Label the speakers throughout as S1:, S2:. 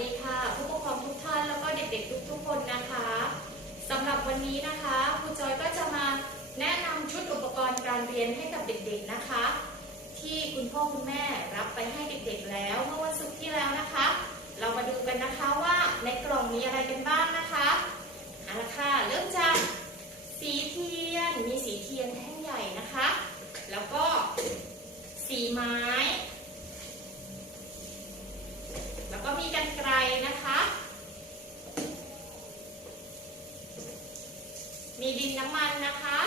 S1: ดีค่ะ ผู้ปกครองทุกท่านแล้วก็เด็กๆทุกๆคนนะคะสำหรับวันนี้นะคะครูจอยก็จะมาแนะนำชุดอุปกรณ์การเรียนให้กับเด็กๆนะคะ ที่คุณพ่อคุณแม่รับไปให้เด็กๆแล้วเมื่อวันศุกร์ที่แล้วนะคะ เรามาดูกันนะคะว่าในกล่องมีอะไรกันบ้างนะคะเอาละค่ะเริ่มจากสีเทียนมีสีเทียนแท่งใหญ่นะคะ แล้วก็สีไม้ แล้วก็มีกันไกลนะคะ มีดินน้ำมันนะคะ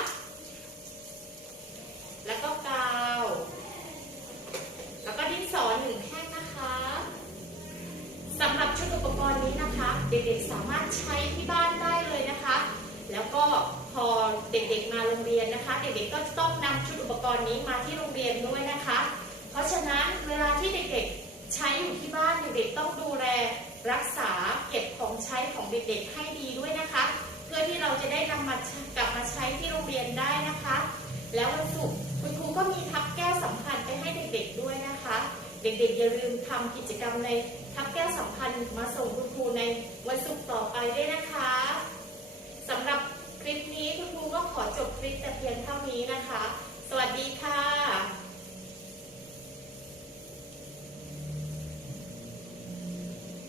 S1: แล้วก็กาว แล้วก็ดินสอหนึ่งแท่งนะคะสำหรับชุดอุปกรณ์นี้นะคะ เด็กๆสามารถใช้ที่บ้านได้เลยนะคะ แล้วก็พอเด็กๆมาโรงเรียนนะคะ เด็กๆก็ต้องนำชุดอุปกรณ์นี้มาที่โรงเรียนด้วยนะคะ เพราะฉะนั้นเวลาที่เด็กๆใช้อยู่ที่บ้านเด็กๆต้องดูแลรักษาเก็บของใช้ของเด็กๆให้ดีด้วยนะคะะ แล้ววันศุกร์คุณครูก็มีทับแก้วสัมพันธ์ไปให้เด็กๆด้วยนะคะ เด็กๆอย่าลืมทำกิจกรรมในทับแก้วสัมพันธ์มาส่งคุณครูในวันศุกร์ต่อไปด้วยนะคะสำหรับคลิปนี้คุณครูก็ขอจบคลิปแต่เพียงเท่านี้นะคะ สวัสดีค่ะ